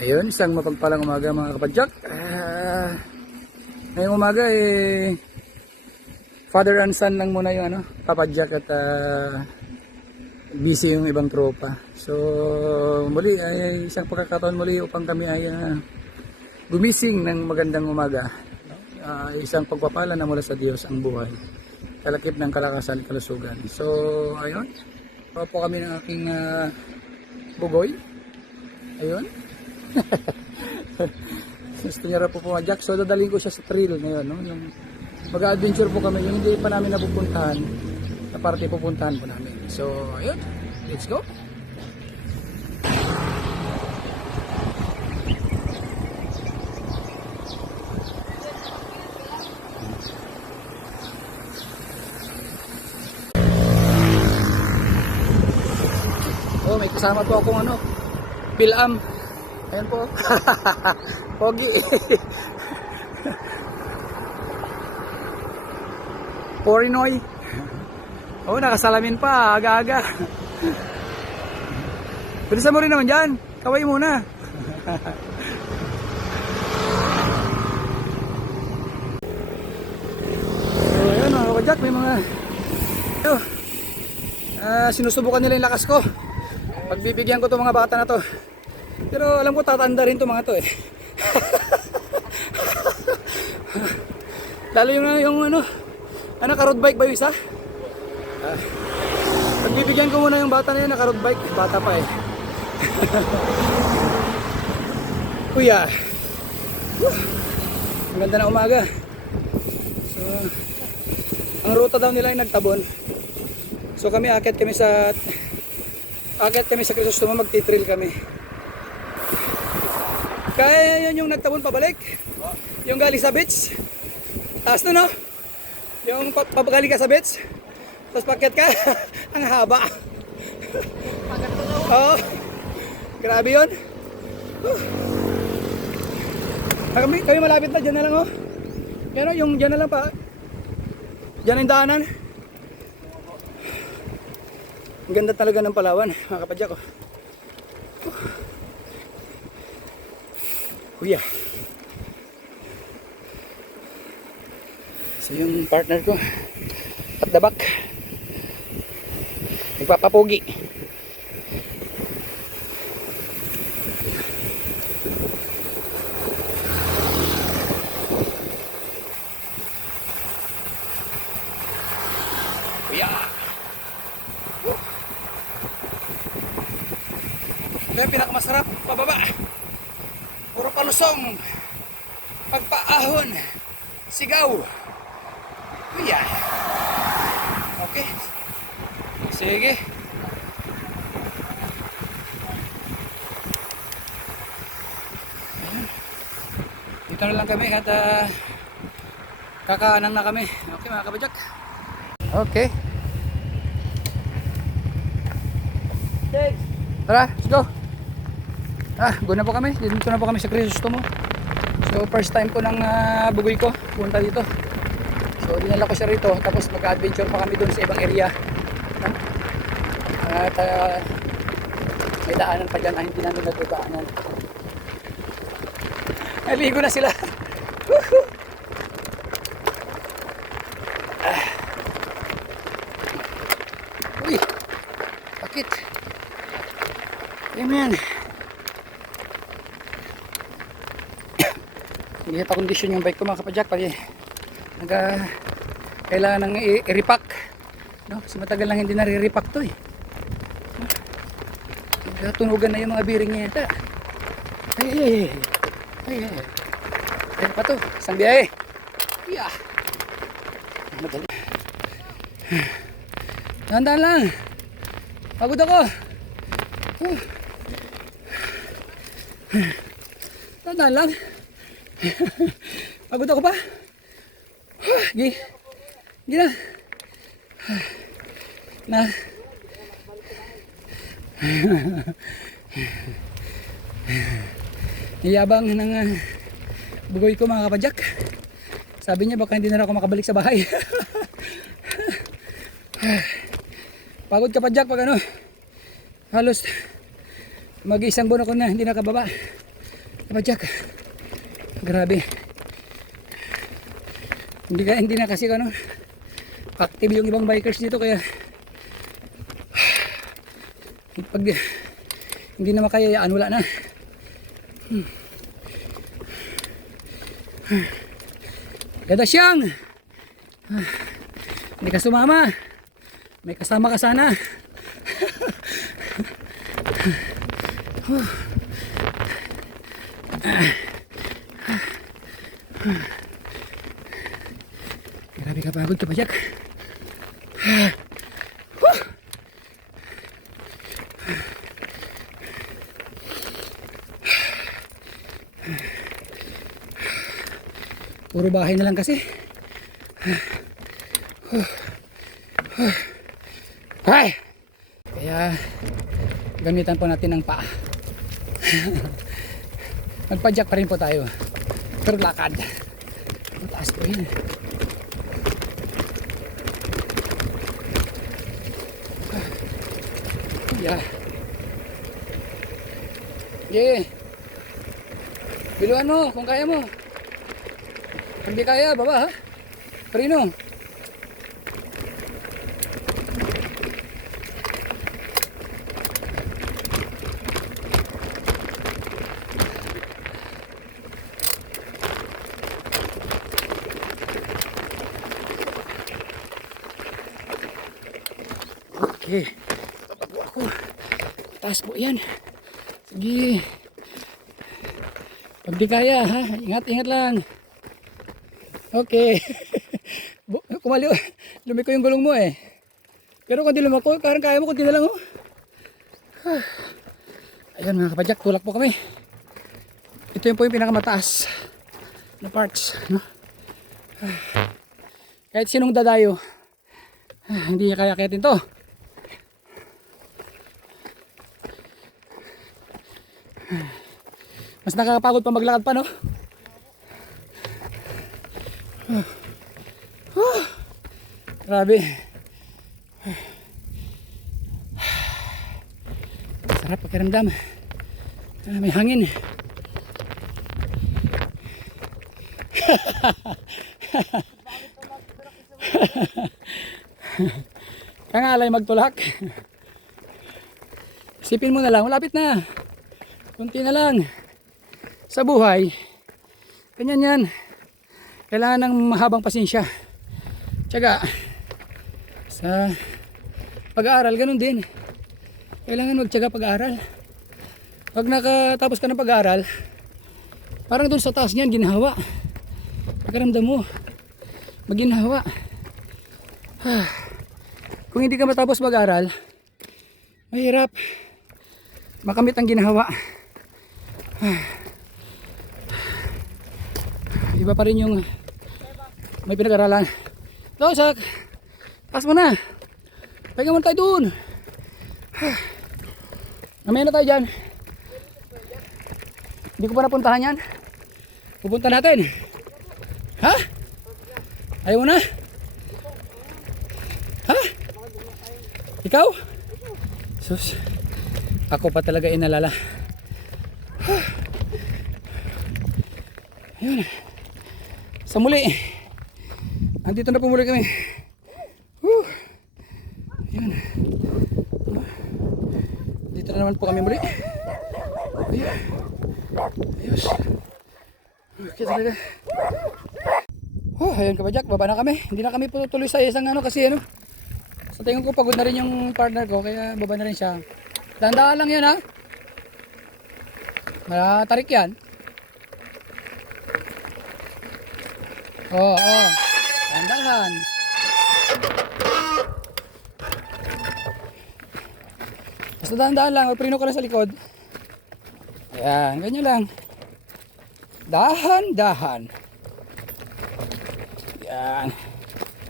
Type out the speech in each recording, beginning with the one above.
Ayun, isang mapagpalang umaga mga kapadyak. Ngayong umaga father and son lang muna yung kapadyak at busy yung ibang tropa. So muli ay isang pagkakataon muli upang kami ay gumising ng magandang umaga. Isang pagpapala na mula sa Diyos ang buhay. Kalakip ng kalakasan, kalusugan. So ayun, po kami ng aking bugoy. Ayun. Gusto niya rin po pumadyak, so dadalhin ko siya sa trail ngayon, no? Yung mag-adventure po kami, yung hindi pa namin napupuntahan na parte pupuntahan po namin. So ayun, let's go. Oh, may kasama po akong Pilam. Ayan po. Pogi. Porinoy. Oh, nakasalamin pa. Aga-aga. Bilisan mo rin naman dyan. Kaway muna. So, ayan mga kabadyak. May mga sinusubukan nila yung lakas ko. Pagbibigyan ko itong mga bata na to. Pero alam ko tatanda rin itong mga to Lalo yung naka-road bike ba yung isa? Pagbibigyan ko muna yung bata na yun, naka-road bike. Bata pa Kuya. Ang ganda na umaga. So, ang ruta daw nila yung nagtabon. So kami akit kami sa Crisostomo, magti-trail kami. Kaya yun yung nagtabon pabalik. Yung galing sa beach. Taas na, no? Yung pabagaling ka sa beach. Tapos paket ka. Ang haba. Oo. Grabe yun. Kami malapit na. Diyan na lang, oh. Pero yung diyan na lang pa. Diyan ang daanan. Ang ganda talaga ng Palawan, mga kapadyak ko. Kuya. So yung partner ko at the back nagpapapogi. Kuya. Ito yung pinakamasarap pababa. Puro palusong, pagpaahon, sigaw. Kuya. Okay. Sige. Dito na lang kami at kakaanang na kami. Okay mga kabadyak. Okay. Tara, let's go. Go na po kami. Dito na po kami sa Crisostomo. So first time ko ng bugoy ko punta dito. So dinala ko siya rito. Tapos mag-adventure pa kami doon sa ibang area. At may daanan pa dyan na hindi namin natutaanan. Naligo na sila. Uy, bakit? Ayan. Hindi pa kondisyon yung bike ko mga kapadyak. Kailangan ng i-repack, no? Kasi matagal lang hindi nare-repack to Tunugan na yung mga bearing niya yata. Ay. Ano pa to? Isang biyahe. Yeah. Madali. Dahan-dahan lang. Pagod ako. Dahan-dahan lang. Pagod ako pa. Gi na. Niyabang ng bugoy ko mga kapadyak. Sabi niya baka hindi na ako makabalik sa bahay. Pagod kapadyak pag halos mag-isang buwan ako na hindi nakababa. Kapadyak. Grabe. Hindi na kasi ano, active yung ibang bikers dito kaya pag hindi na makayayaan wala na. Ganda siyang. Hindi ka sumama. May kasama ka sana. Grabe ka pagod, Kapadyak. Puro bahay na lang kasi. Ay! Kaya gamitan po natin ng paa. Magpadyak pa rin po tayo. Pero lakad. Mataas po yun. Yeah. Yeah. Biluan mo kung kaya mo. Kung di kaya, baba ha. Prino. Okay. Tatakbo ako. Taas po yan. Sige. Pag di kaya ha. Ingat lang. Okay. Kumaliw. Lumiko yung gulong mo eh. Pero kung di lumako, parang kaya mo kunti na lang oh. Ayun mga kapadyak, tulak po kami. Ito yung po yung pinakamataas na parts. No? Kahit sinong dadayo, hindi niya kaya kayatin to. Mas nakakapagod pa maglakad pa no. Grabe. Sarap pakiramdam. May hangin. Kangalay magtulak. Isipin mo na lang, malapit na. Kunti na lang. Sa buhay, ganyan yan. Kailangan ng mahabang pasensya. Tiyaga. Sa pag-aaral, ganun din. Kailangan magtiyaga pag-aaral. Pag nakatapos ka ng pag-aaral, parang doon sa taas niyan, ginhawa. Pagkaramdam mo, maginhawa. Kung hindi ka matapos mag-aaral, mahirap makamit ang ginhawa. Iba pa rin yung may pinag-aralan. Ito, Sak. Taas mo na. Pahinga muna tayo doon. Mamaya na tayo dyan. Hindi ko pa napuntahan yan. Pupunta natin. Ha? Ayaw mo na? Ha? Ikaw? Sus. Ako pa talaga inalala. Ayun. Sa muli. Andito na po muli kami. Ayun. Dito na naman po kami muli. Ayun. Ayos. Okay talaga. Ayun Kapadyak, baba na kami. Hindi na kami tuloy sa isang ano kasi ano. Sa tingin ko pagod na rin yung partner ko kaya baba na rin siya. Dandaan lang yan ha. Matarik yan. Oo. Dandahan. Basta dahan-dahan lang, magprino ka lang sa likod. Ayan, ganyan lang. Dahan-dahan. Ayan.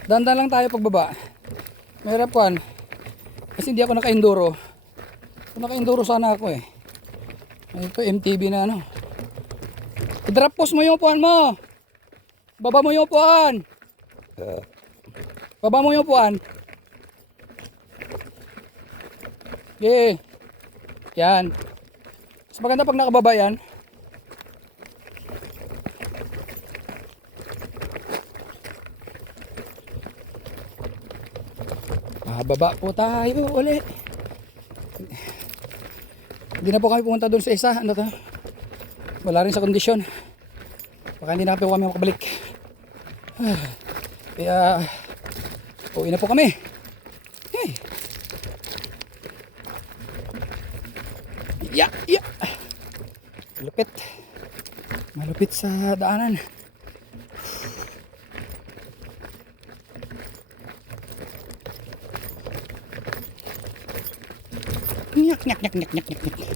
Dahan-dahan lang tayo pagbaba. Mahirap kuhan. Kasi hindi ako naka-enduro. Kung naka-enduro sana ako eh. Ito MTB na ano. I-drop post mo yung upuan mo. Baba mo yung upuan. Baba mo yung upuan. Okay. Yan. Mas maganda pag nakababa yan. Bababa po tayo ulit. Hindi na po kami pumunta doon sa isa. Ano to? Wala rin sa kondisyon. Baka hindi na po kami makabalik. Kaya uwi na po kami. Hey. Ya, ya. Malupit. Malupit sa daanan. Nyak, nyak, nyak, nyak, nyak, nyak, nyak.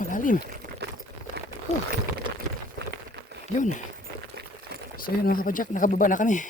Malalim. Yun. So yun mga kapadyak, nakababa na kami.